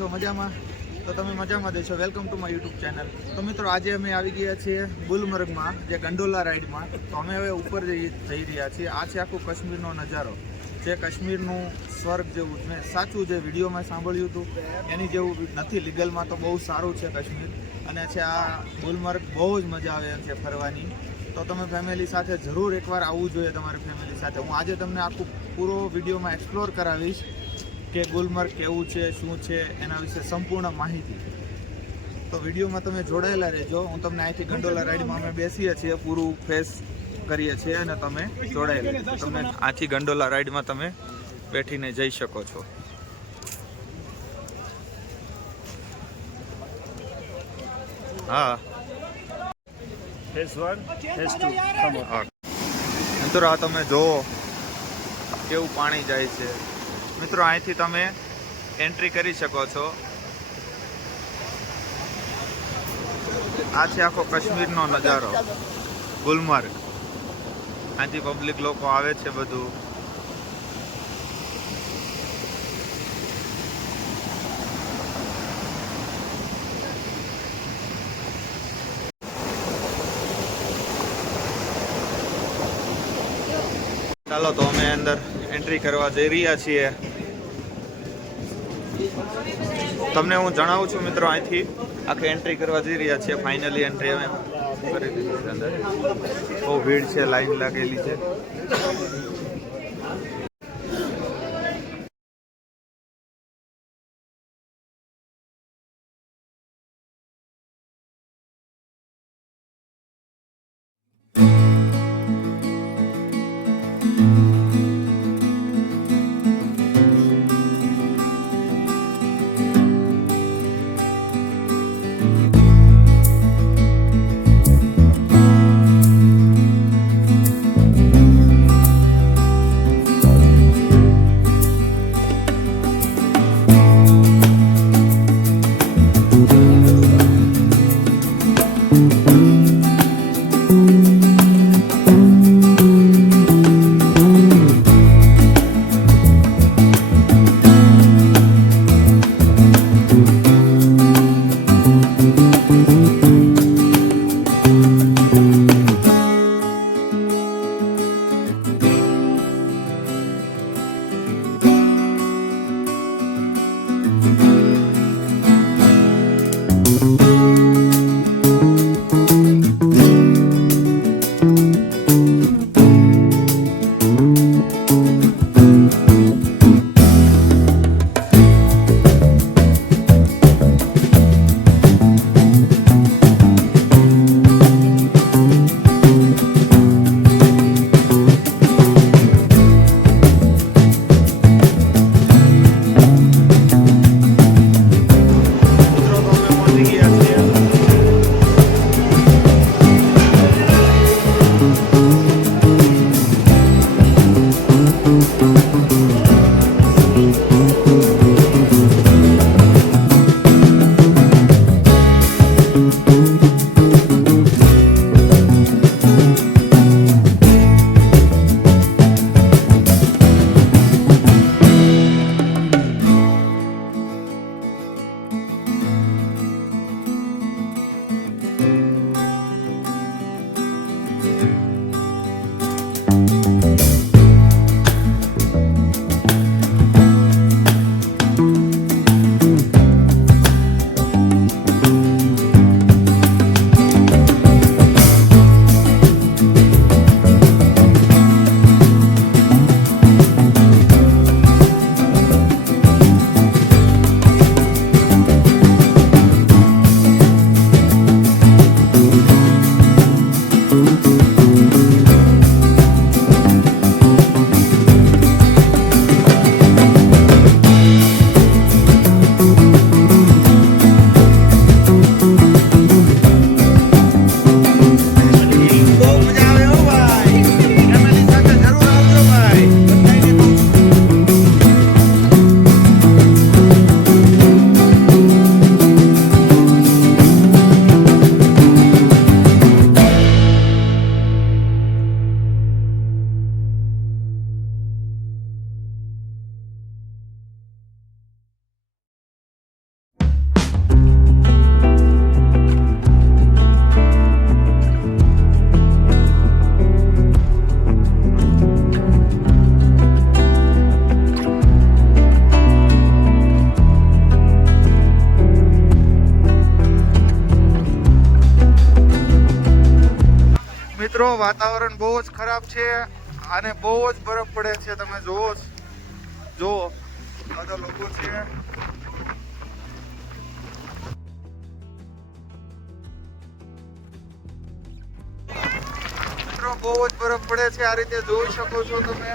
છો મજામાં? તો તમે મજામાં દેશો. Welcome to my YouTube channel. તો મિત્રો આજે અમે આવી ગયા છીએ ગુલમર્ગમાં, જે ગંડોલા રાઇડમાં. તો અમે હવે ઉપર જઈ રહ્યા છીએ. આ છે આખું કાશ્મીરનો નજારો, જે કાશ્મીરનું સ્વર્ગ જેવું. મેં સાચું જે વિડીયોમાં સાંભળ્યું હતું એની જેવું નથી. લીગલમાં તો બહુ સારું છે કાશ્મીર, અને છે આ ગુલમર્ગ બહુ જ મજા આવે એમ છે ફરવાની. તો તમે ફેમિલી સાથે જરૂર એકવાર આવવું જોઈએ તમારી ફેમિલી સાથે. હું આજે તમને આખું પૂરો વિડીયોમાં એક્સપ્લોર કરાવીશ કે ગુલમર્ગ કેવું છે, શું છે, એના વિશે સંપૂર્ણ માહિતી. તો વિડીયોમાં તમે જોડાયેલા રહેજો. હું તમને અહીંથી ગંડોલા રાઇડમાં અમે બેસીએ છીએ, પૂરું ફેસ કરીએ છીએ, અને તમે જોડાયેલા. તમે આથી ગંડોલા રાઇડમાં તમે બેઠીને જઈ શકો છો. હા, Phase 1, Phase 2, come on. મિત્રો આ તમે જુઓ કેવું પાણી જાય છે. મિત્રો અહીંથી તમે એન્ટ્રી કરી શકો છો. આ છે આખો કાશ્મીરનો નજારો, ગુલમર્ગ. અહીંથી પબ્લિક લોકો આવે છે બધું. ચાલો તો અમે અંદર એન્ટ્રી કરવા જઈ રહ્યા છીએ. તમને હું જણાવું છું મિત્રો, અહીંથી આખી એન્ટ્રી કરવા જઈ રહ્યા છીએ. ફાઇનલી એન્ટ્રી અમે કરી દીધી છે. અંદર બહુ ભીડ છે, લાઈન લાગેલી છે. મિત્રો વાતાવરણ બહુ જ ખરાબ છે અને બહુ જ બરફ પડે છે. તમે જુઓ બધા લોકો છે. મિત્રો બહુ જ બરફ પડે છે, આ રીતે જોઈ શકો છો તમે.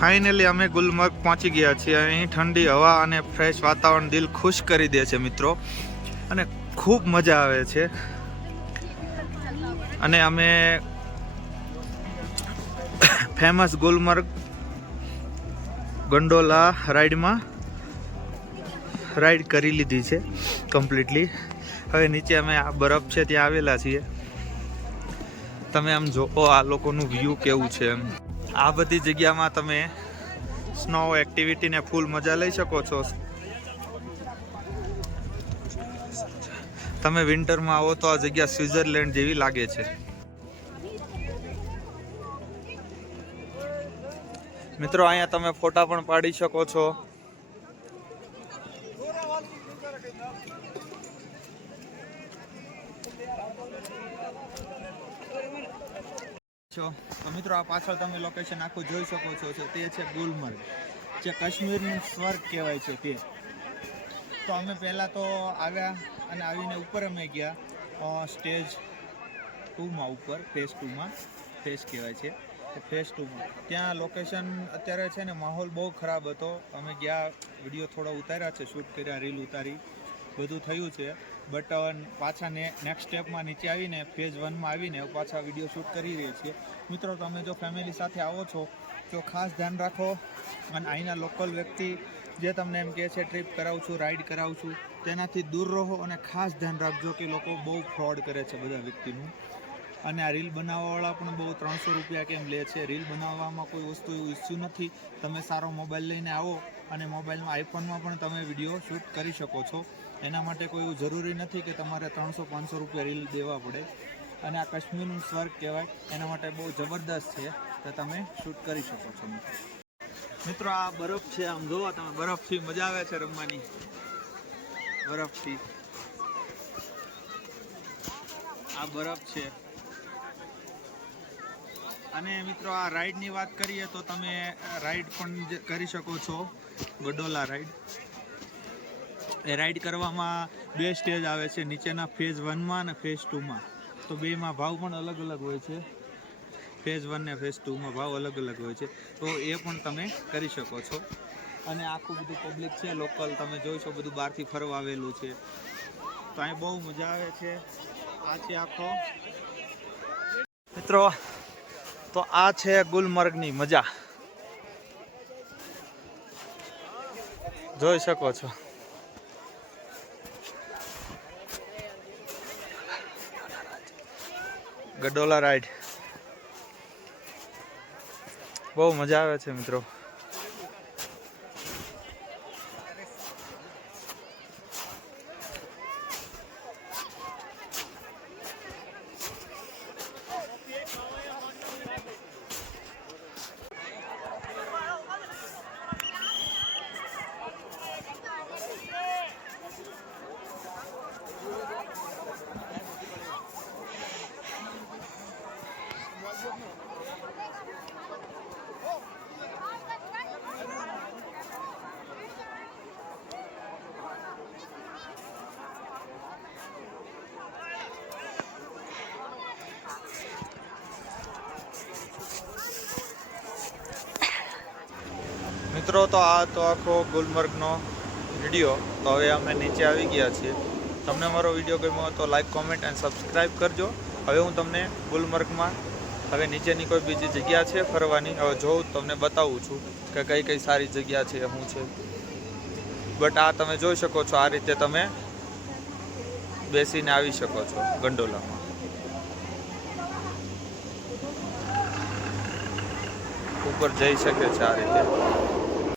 ફાઇનલી અમે ગુલમર્ગ પહોંચી ગયા છીએ. અહીં ઠંડી હવા અને ફ્રેશ વાતાવરણ દિલ ખુશ કરી દે છે મિત્રો, અને ખૂબ મજા આવે છે. અને અમે ફેમસ ગુલમર્ગ ગંડોલા રાઈડમાં રાઈડ કરી લીધી છે કમ્પ્લીટલી. હવે નીચે અમે આ બરફ છે ત્યાં આવેલા છીએ. તમે આમ જોવો આ લોકોનું વ્યૂ કેવું છે એમ. આ બધી જગ્યામાં તમે સ્નો એક્ટિવિટીને ફૂલ મજા લઈ શકો છો. તમે વિન્ટરમાં આવો તો આ જગ્યા સ્વિટ્ઝરલેન્ડ જેવી લાગે છે. મિત્રો અહીંયા તમે ફોટા પણ પાડી શકો છો. તો મિત્રો આ પાછળ તમે લોકેશન આખું જોઈ શકો છો. તે છે ગુલમર્ગ, જે કાશ્મીરનું સ્વર્ગ કહેવાય છે તે. તો અમે પહેલાં તો આવ્યા અને આવીને ઉપર અમે ગયા સ્ટેજ 2માં, ઉપર ફેઝ 2માં, ફેઝ કહેવાય છે તો ફેઝ 2માં. ત્યાં લોકેશન અત્યારે છે ને માહોલ બહુ ખરાબ હતો. અમે ગયા, વિડીયો થોડો ઉતાર્યા છે, શૂટ કર્યા, રીલ ઉતારી, બધું થયું છે. બટ પાછા નેક્સ્ટ સ્ટેપમાં નીચે આવીને ફેઝ 1માં આવીને પાછા વિડીયો શૂટ કરી રહ્યા છીએ. મિત્રો તમે જો ફેમિલી સાથે આવો છો તો ખાસ ધ્યાન રાખો. અને અહીંના લોકલ વ્યક્તિ જે તમને એમ કહે છે ટ્રીપ કરાવું છું, રાઈડ કરાવું છું, તેનાથી દૂર રહો. અને ખાસ ધ્યાન રાખજો કે લોકો બહુ ફ્રોડ કરે છે બધા વ્યક્તિનું. અને આ રીલ બનાવવાવાળા પણ બહુ 300 રૂપિયા કેમ લે છે. રીલ બનાવવામાં કોઈ વસ્તુ એવું ઇસ્યુ નથી. તમે સારો મોબાઈલ લઈને આવો અને મોબાઈલમાં આઈફોનમાં પણ તમે વિડીયો શૂટ કરી શકો છો. એના માટે કોઈ એવું જરૂરી નથી કે તમારે 300-500 રૂપિયા રીલ દેવા પડે. અને આ કાશ્મીરનું સ્વર્ગ કહેવાય, એના માટે બહુ જબરદસ્ત છે, તો તમે શૂટ કરી શકો છો. મિત્રો આ બરફ છે, આમ જોવો તમે, બરફથી મજા આવે છે રમવાની. બરફથી આ બરફ છે. અને મિત્રો આ રાઈડની વાત કરીએ તો તમે રાઈડ પણ કરી શકો છો, ગંડોલા રાઈડ. એ રાઈડ કરવામાં 2 સ્ટેજ આવે છે, નીચેના ફેઝ 1માં અને ફેઝ 2માં. તો બેમાં ભાવ પણ અલગ અલગ હોય છે. ફેઝ 1 ને ફેઝ 2માં ભાવ અલગ અલગ હોય છે, તો એ પણ તમે કરી શકો છો. અને આખું બધું પબ્લિક છે લોકલ, તમે જોઈશો બધું બહારથી ફરવા આવેલું છે. તો અહીં બહુ મજા આવે છે. આ છે આખો મિત્રો, તો આ છે ગુલમર્ગની મજા, જોઈ શકો છો. ગંડોલા રાઈડ બહુ મજા આવે છે મિત્રો. મિત્રો, તો આ તો આખો ગુલમર્ગનો વિડીયો. તો હવે અમે નીચે આવી ગયા છીએ. તમને મારો વિડીયો ગમ્યો હોય તો લાઈક, કોમેન્ટ એન્ડ સબસ્ક્રાઈબ કરજો. હવે હું તમને ગુલમર્ગમાં હવે નીચેની કોઈ બીજી જગ્યા છે ફરવાની, હવે જોઉં તમને બતાવું છું કે કઈ કઈ સારી જગ્યા છે, શું છે. બટ આ તમે જોઈ શકો છો, આ રીતે તમે બેસીને આવી શકો છો ગંડોલામાં. ઉપર જઈ શકે છે આ રીતે.